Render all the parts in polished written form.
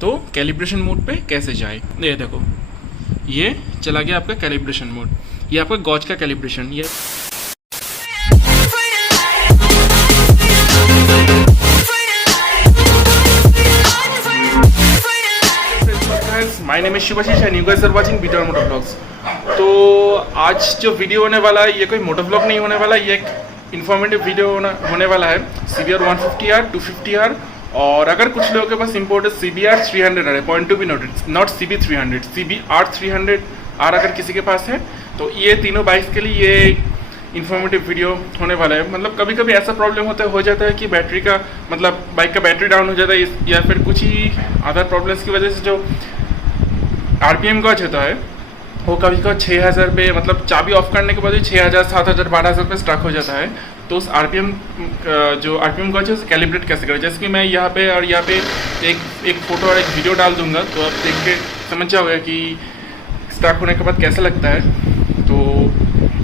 तो calibration mode पे कैसे जाए। ये देखो, ये चला गया आपका कैलिब्रेशन मोड। ये आपका गॉज का कैलिब्रेशन। ये my name is Shivashish and you guys are watching beater motor vlogs. तो आज जो वीडियो होने वाला है ये कोई मोटर व्लॉग नहीं होने वाला, ये एक इन्फॉर्मेटिव वीडियो होने वाला है। CBR 150R 250R और अगर कुछ लोगों के पास इम्पोर्टेड CBR 300 है, point to be noted, not CB 300, CBR 300R अगर किसी के पास है तो ये तीनों बाइक्स के लिए ये इन्फॉर्मेटिव वीडियो होने वाला है। मतलब कभी कभी ऐसा प्रॉब्लम हो जाता है कि बैटरी का मतलब बाइक का बैटरी डाउन हो जाता है या फिर कुछ ही अदर प्रॉब्लम्स की वजह से जो RPM गॉज होता है वो कभी कभी 6000 पे, मतलब चाबी ऑफ करने के बाद ही 6000, 7000, 12000 पे स्टक हो जाता है। तो उस जो RPM गॉज है उसे कैलिब्रेट कैसे करें, जैसे कि मैं यहाँ पे और यहाँ पे एक फ़ोटो और एक वीडियो डाल दूंगा तो आप देख के समझ जाओगे कि स्टक होने के बाद कैसा लगता है। तो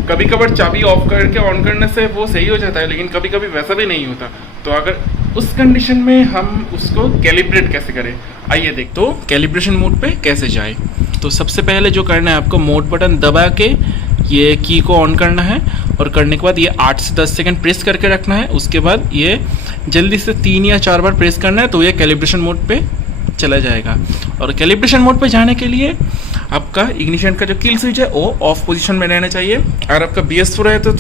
कभी कभार चाबी ऑफ करके ऑन करने से वो सही हो जाता है, लेकिन कभी कभी वैसा भी नहीं होता। तो अगर उस कंडीशन में हम उसको कैलिब्रेट कैसे करें, आइए देख। तो कैलिब्रेशन मोड पे कैसे जाए। तो सबसे पहले जो करना है आपको मोड बटन दबा के ये की को ऑन करना है और करने के बाद ये 8 से 10 सेकंड प्रेस करके रखना है। उसके बाद ये जल्दी से 3 या 4 बार प्रेस करना है तो ये कैलिब्रेशन मोड पे चला जाएगा। और कैलिब्रेशन मोड पे जाने के लिए आपका इग्निशन का जो किल स्विच है वो ऑफ पोजीशन में रहना चाहिए। अगर आपका BS4 है तो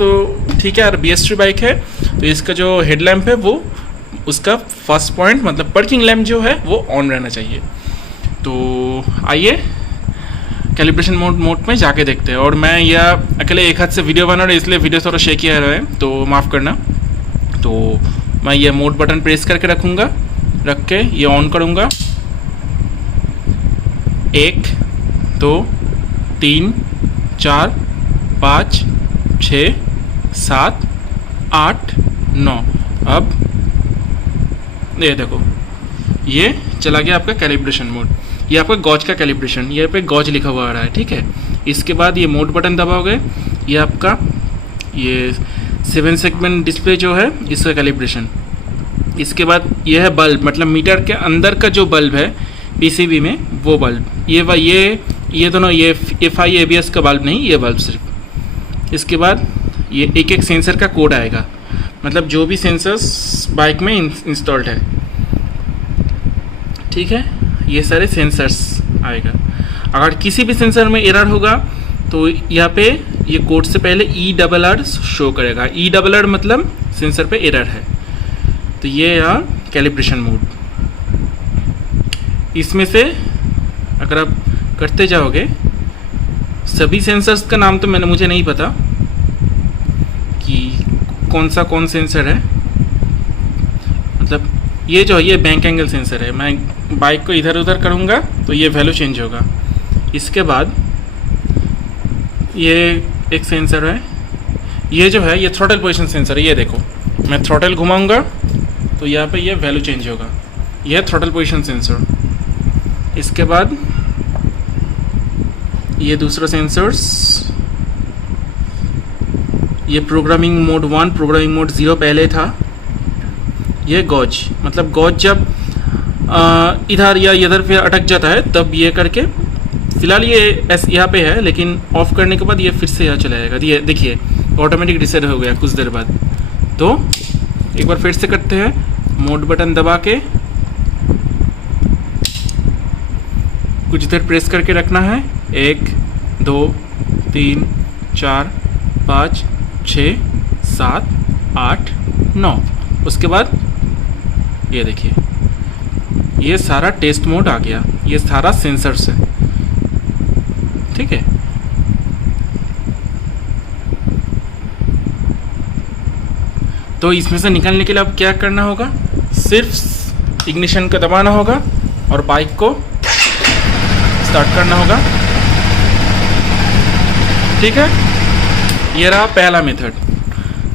ठीक है, अगर BS3 बाइक है तो इसका जो हेडलैम्प है वो उसका फर्स्ट पॉइंट मतलब पार्किंग लैम्प जो है वो ऑन रहना चाहिए। तो आइए कैलिब्रेशन मोड में जाके देखते हैं। और मैं यह अकेले एक हाथ से वीडियो बना रहा हूँ इसलिए वीडियो थोड़ा शेकी आ रहा है तो माफ़ करना। तो मैं ये मोड बटन प्रेस करके रख के ये ऑन करूँगा। 1 2 3 4 5 6 7 8 9। अब ये देखो, ये चला गया आपका कैलिब्रेशन मोड। ये आपका गॉज का कैलिब्रेशन, ये पे गॉज लिखा हुआ आ रहा है, ठीक है। इसके बाद ये मोड बटन दबाओगे, ये आपका ये 7 सेगमेंट डिस्प्ले जो है इसका कैलिब्रेशन। इसके बाद ये है बल्ब, मतलब मीटर के अंदर का जो बल्ब है PCB में वो बल्ब, ये दोनों, ये FI ABS का बल्ब नहीं, ये बल्ब सिर्फ। इसके बाद ये एक सेंसर का कोड आएगा, मतलब जो भी सेंसर्स बाइक में इंस्टॉल्ड है, ठीक है, ये सारे सेंसर्स आएगा। अगर किसी भी सेंसर में एरर होगा तो यहाँ पे ये कोड से पहले ERR शो करेगा। ERR मतलब सेंसर पे एरर है। तो ये यहाँ कैलिब्रेशन मोड, इसमें से अगर आप करते जाओगे, सभी सेंसर्स का नाम तो मुझे नहीं पता कि कौन सेंसर है, मतलब ये जो है ये बैंक एंगल सेंसर है। मैं बाइक को इधर उधर करूँगा तो ये वैल्यू चेंज होगा। इसके बाद ये एक सेंसर है, ये जो है ये थ्रॉटल पोजीशन सेंसर है। ये देखो, मैं थ्रॉटल घुमाऊँगा तो यहाँ पे ये वैल्यू चेंज होगा, यह थ्रॉटल पोजीशन सेंसर। इसके बाद ये दूसरा सेंसर्स, ये प्रोग्रामिंग मोड 1, प्रोग्रामिंग मोड 0 पहले था। ये गॉज, मतलब गॉज जब इधर या इधर फिर अटक जाता है तब ये करके, फिलहाल ये यहाँ पे है, लेकिन ऑफ करने के बाद ये फिर से यहाँ चला जाएगा। ये देखिए ऑटोमेटिक रिसेट हो गया कुछ देर बाद। तो एक बार फिर से करते हैं, मोड बटन दबा के कुछ देर प्रेस करके रखना है। 1 2 3 4 5 6 7 8 9। उसके बाद ये देखिए, ये सारा टेस्ट मोड आ गया, ये सारा सेंसर्स है, ठीक है। तो इसमें से निकलने के लिए अब क्या करना होगा, सिर्फ इग्निशन को दबाना होगा और बाइक को स्टार्ट करना होगा, ठीक है। ये रहा पहला मेथड।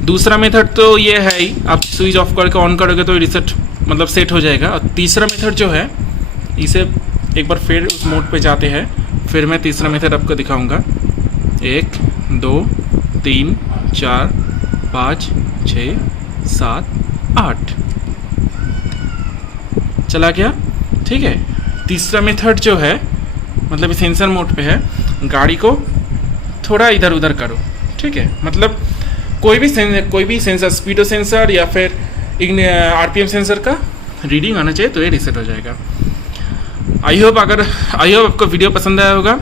दूसरा मेथड तो ये है ही, आप स्विच ऑफ करके ऑन करोगे तो रिसेट मतलब सेट हो जाएगा। और तीसरा मेथड जो है, इसे एक बार फिर उस मोड पे जाते हैं, फिर मैं तीसरा मेथड आपको दिखाऊंगा। 1 2 3 4 5 6 7 8 चला गया, ठीक है। तीसरा मेथड जो है मतलब सेंसर मोड पे है, गाड़ी को थोड़ा इधर उधर करो, ठीक है। मतलब कोई भी सेंसर, स्पीडो सेंसर या फिर आरपीएम सेंसर का रीडिंग आना चाहिए, तो ये रीसेट हो जाएगा। आई होप आपको वीडियो पसंद आया होगा।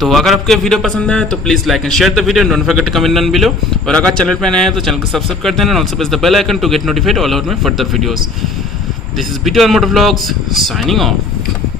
तो अगर आपको वीडियो पसंद आया तो please like and share the video, don't forget to comment down below. और अगर चैनल पे नए हैं तो चैनल को सब्सक्राइब कर देना and also press the bell icon to get notified all our my further videos. This is BTR Motovlogs signing off.